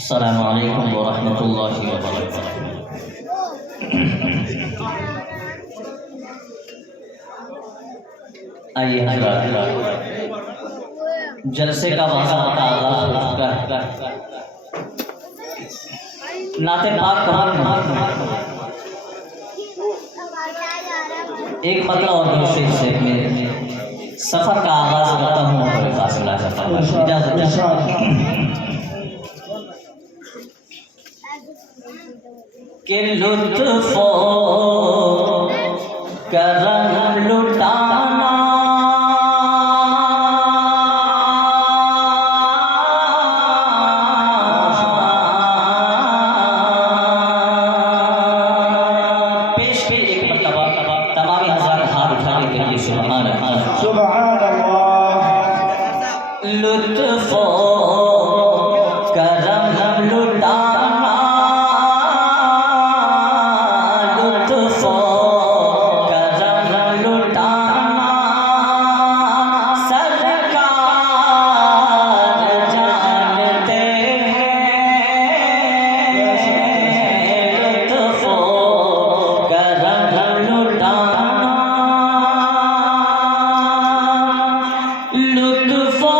अस्सलामु अलैकुम व रहमतुल्लाहि व बरकातुहू। आइए हज़रात, जलसे का वाज़ा का आगाज़ हो चुका है। नाते पाक एक मतलब और दूसरे हिस्से में सफ़र का आगाज़ करता हूँ और फासिला जाता हूँ। कि लुत्फ़ो करम लुटाना पेश पे एक मरतबा तमाम हज़ार हाथ उठा के कहिए सुभान अल्लाह, सुभान अल्लाह। लुत्फ़ो करम लुटाना, लुत्फ़ो करम लुटाना, सरकार जानते हैं। लुत्फ़ो करम लुटाना, लुत्फ़ो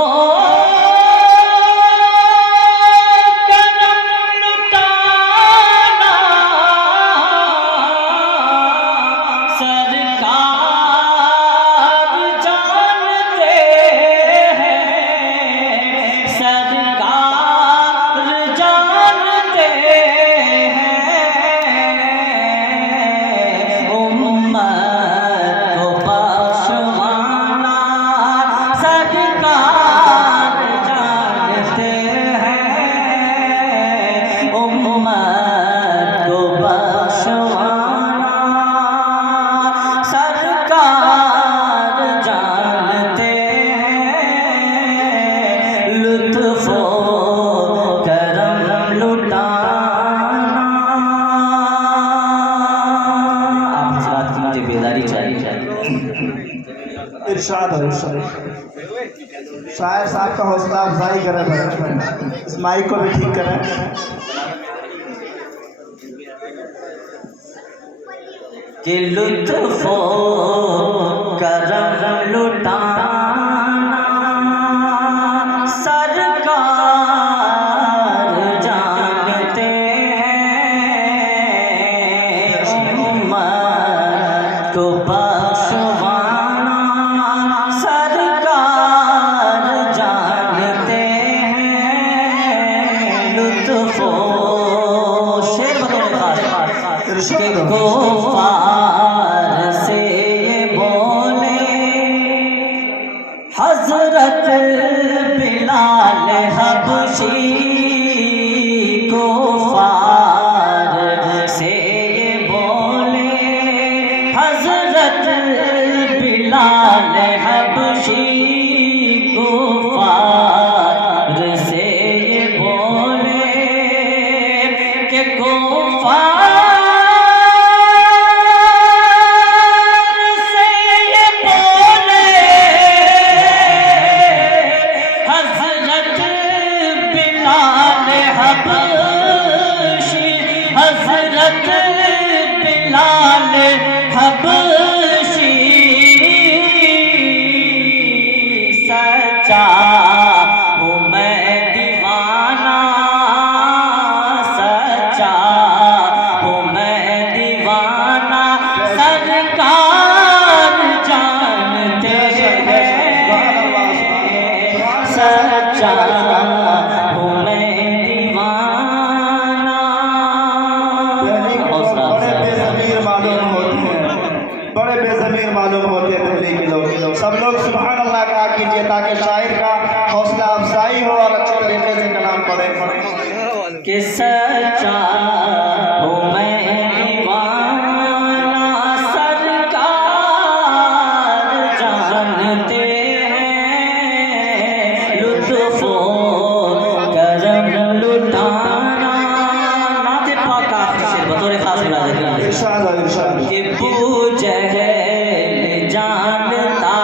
इरशाद है। शायर साहब का हौसला अफजाई करें, इस माइक को भी ठीक करें। कि लुत्फ़ो करम लुटाना, सरकार जानते हैं। उम्मत को बख्शवाना, सरकार जानते हैं। लुत्फ़ो शेर बतौर खास के कुफ़ार से बोले हज़रत बिलाल हबशी, कुफ़ार से बोले हज़रत बिलाल हबशी, कुफ़ार से बोले कि कुफ़ार हज़रत बिलाल हबशी सच्चा हूँ मैं दीवाना, सच्चा हूँ मैं दीवाना, सरकार जानते हैं। सच्चा हूँ मैं दीवाना। बड़े बेज़मीर मालूम होते हैं दिल्ली के लोग। सब लोग सुभान अल्लाह कहा कीजिए ताकि शायर का हौसला अफजाई हो और अच्छे तरीके से कलाम पढ़े। कि सच्चा हूँ मैं दीवाना, सरकार जानते हैं। लुत्फ़ो करम लुटाना, नाते पाक का शेर बतौर खास इरशाद इरशाद कि बू जहल जानता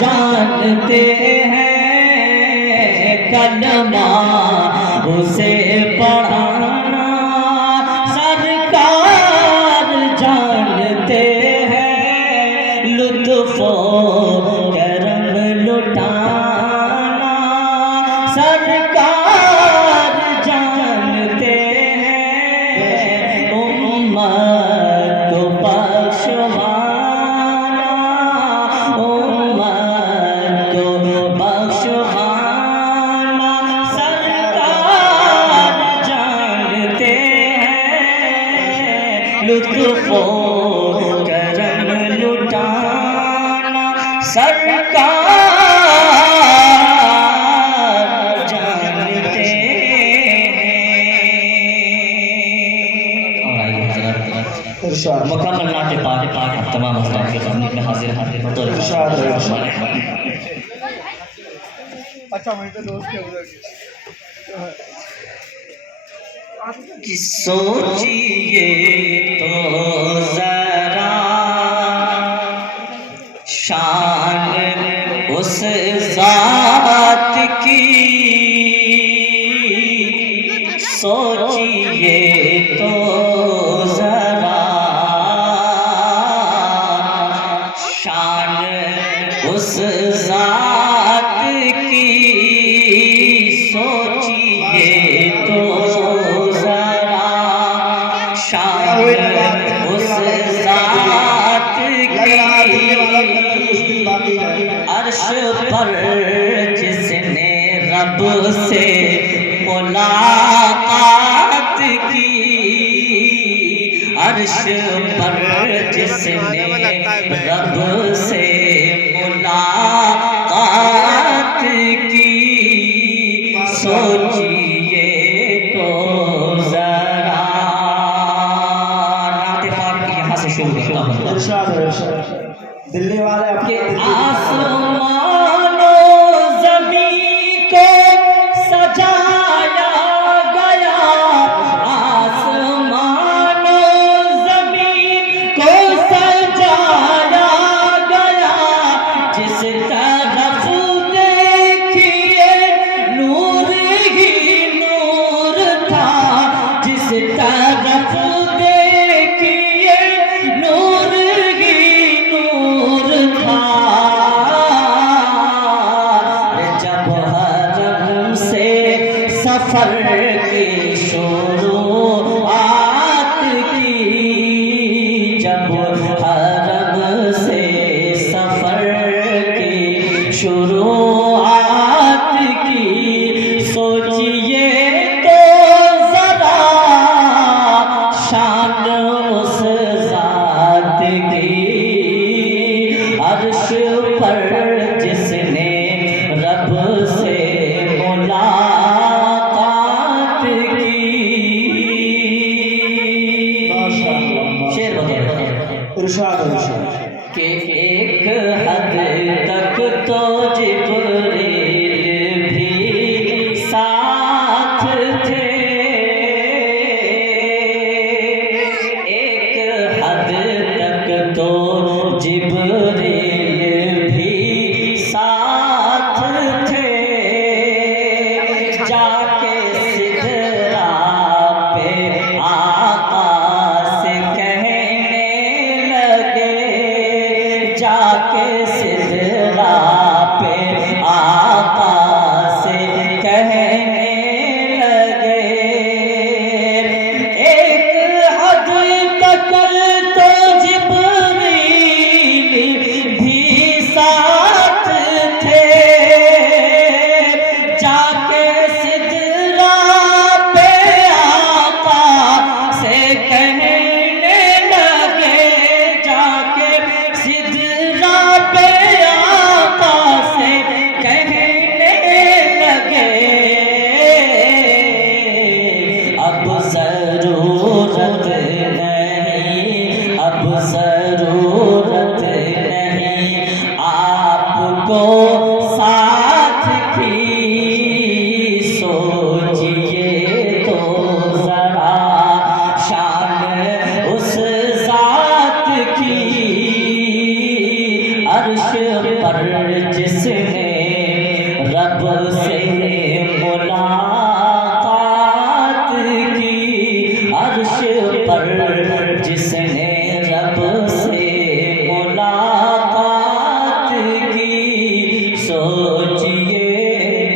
जानते हैं कलमा उसे पढ़ाना सरकार जानते हैं लुत्फ़ो करम लुटाना सरकार जानते हैं उम्मत को बख्शवाना उम्मत को बख्शवाना सरकार जानते हैं लुत्फ़ो करम लुटाना सरकार जानते हैं। मुकम्मल नाते पाक तमाम हज़रात के सामने में हाजिर बतौर कि सोचिए तो जरा शान उस ज़ात की सोचिए तो जरा शान उस ज़ात की सोचिए तो जरा शान उस ज़ात की अर्श पर जिसने रब से मुलाकात की अर्श पर जिसने रब से मुलाकात की सोचिए तो जरा नाते पाक यहाँ से शुरू करता हूँ। दिल्ली वाले कि आसमानो ज़मीं को सजाया गया आसमानो ज़मीं को सजाया गया जिस तरफ देखिए नूर ही नूर था जिस तरफ देखिए नूर ही नूर था जब हरम से सफर की शुरुआत की जब हरम से सफर की शुरुआत की सोचिए तो जरा शान उस ज़ात की अर्श पर जिसने रब से मुलाकात की शेर बताओ कि एक हद तक तो जिब्रील भी साथ थे एक हद तक तो जिब्रील भी साथ थे जाके सिदरा पे आका से कहने लगे जाके सिदरा पे आका से कहने लगे एक हद तक तो जिब्रील भी साथ थे जाके सिदरा पे आका से कहने लगे जाके सिदरा पे आका से कहने पर जिसने रब से मुलाकात की, अर्श पर जिसने रब से मुलाकात की, सोचिए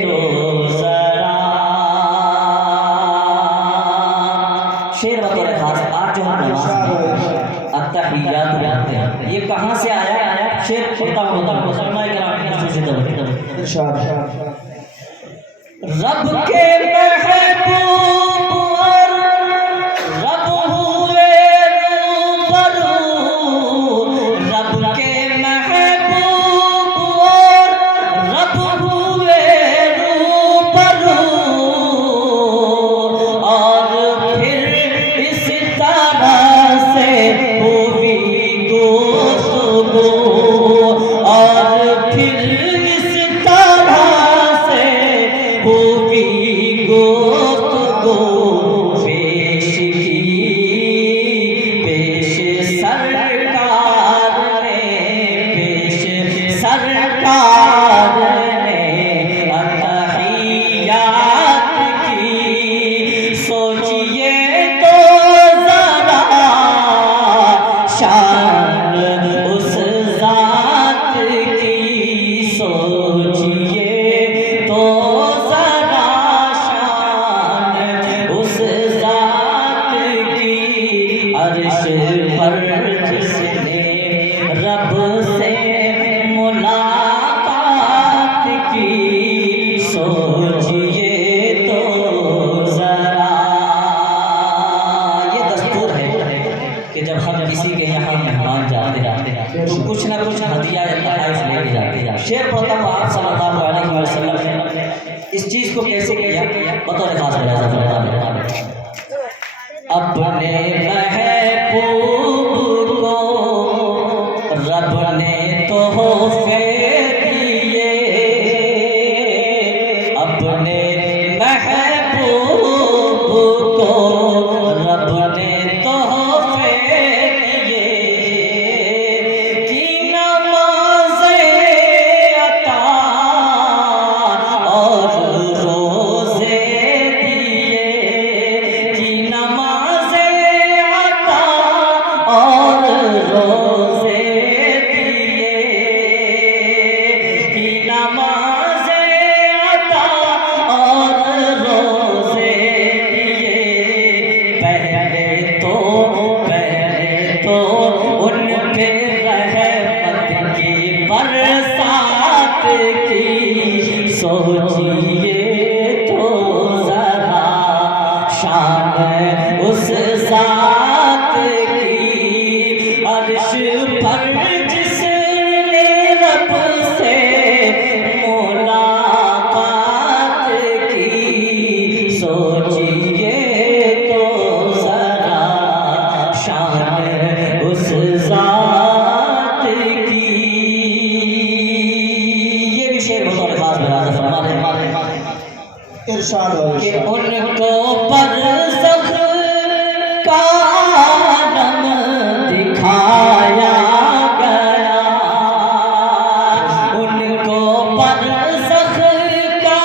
तो जरा। शेर बतौर खास आज जो हम नमाज अत्तहियात पढ़ते हैं, ये कहाँ से आया? शेर होता मुसलमान रब के महबूब और रब हुए रूबरू, रब के महबूब और रब हुए रूबरू, और फिर इस तरह से हुई गुफ्तगू, और फिर इस तरह से हुई गुफ्तगू, पेश की पेश सरकार ने, पेश सरकार ने अत्तहियात की। सोचिए तो जरा शान उस जात की, सोचिए तो जरा शान उस जात की, अर्श पर जिसने रब से मुलाकात की, सोचिए तो जरा। ये दस्तूर है कि जब हम किसी के यहाँ मेहमान जाते हैं तो कुछ ना कुछ हदिया या तोहफा लेके जाते हैं। शेर पढ़ता हूँ, आप सल्लल्लाहु अलैहि वसल्लम ने इस चीज को कैसे किया बतौर खास बता। अपने महबूब को रब ने तोहफे दिए, अपने महबूब को रब ने तोहफे दिए, की नमाज़े अता और रोज़े दिए, की नमाज़े अता और रोज़े दिए, की नमाज़े अता और रोज़े दिए। पहले तो उन पे रहमत की बरसात की, सोचिए तो जरा शान उस जात की, अर्श पर जिसने रब से मुलाकात की, सोचिए तो जरा शान उस जात की। ये भी शेर बतौर खास बता फरमा रहे इरशाद हो कि उनको बरज़ख का आलम दिखाया गया, उनको बरज़ख का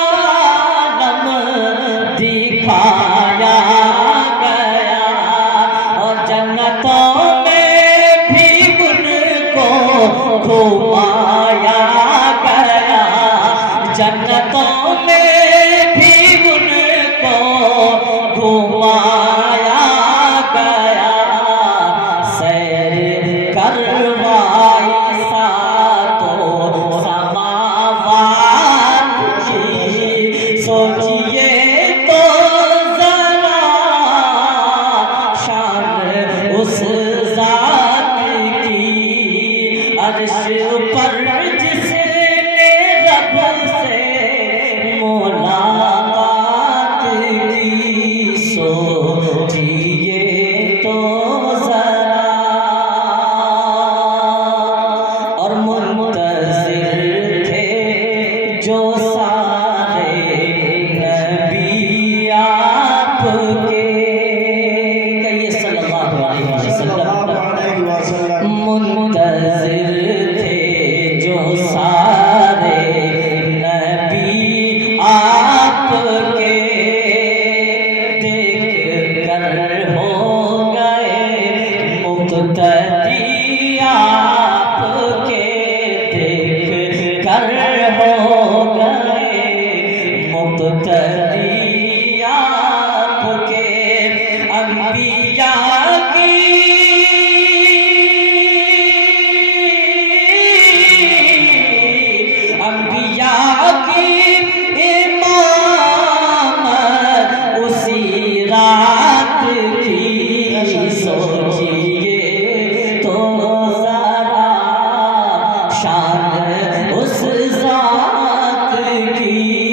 आलम दिखाया गया, और जन्नतों में भी उनको घुमाया गया, जन्नतों में भी उनको घुमाया गया, सैर करवाई सातों समावात की, सोचिए तो जरा शान उस जात की, अर्श पर जिसने रब से मुलाकात की, सोचिए तो जरा। और मुंतज़िर थे जो सारे नबी आपके, कहिए सल्लल्लाहु अलैहि वसल्लम, मुंतज़िर थे जो उस जात की